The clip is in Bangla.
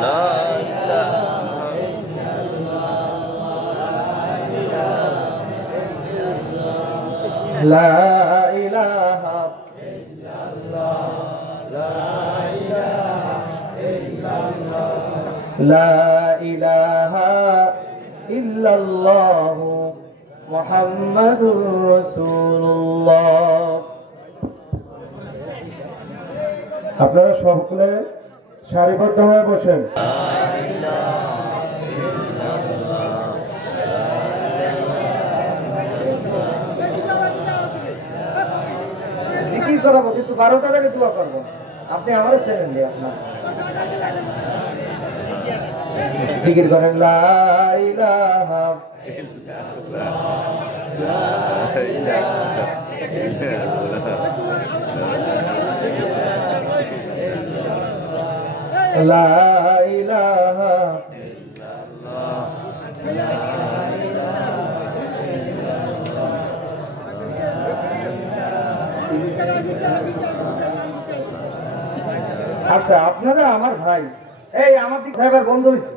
লা ইলাহা লা ইলাহা ইল্লাল্লাহু মুহাম্মাদুর রাসূলুল্লাহ। আপনারা সকলে সারিবদ্ধ হয়ে বসেন। জিকির করাবো কিন্তু 12টা থেকে দোয়া করবো। আপনি আমারে ছেড়েন দি আপনার জিকির করেন লা ইলাহা লা ইলাহা আচ্ছা, আপনারা আমার ভাই, এই আমার দিক ভাইবার বন্ধ হয়েছে।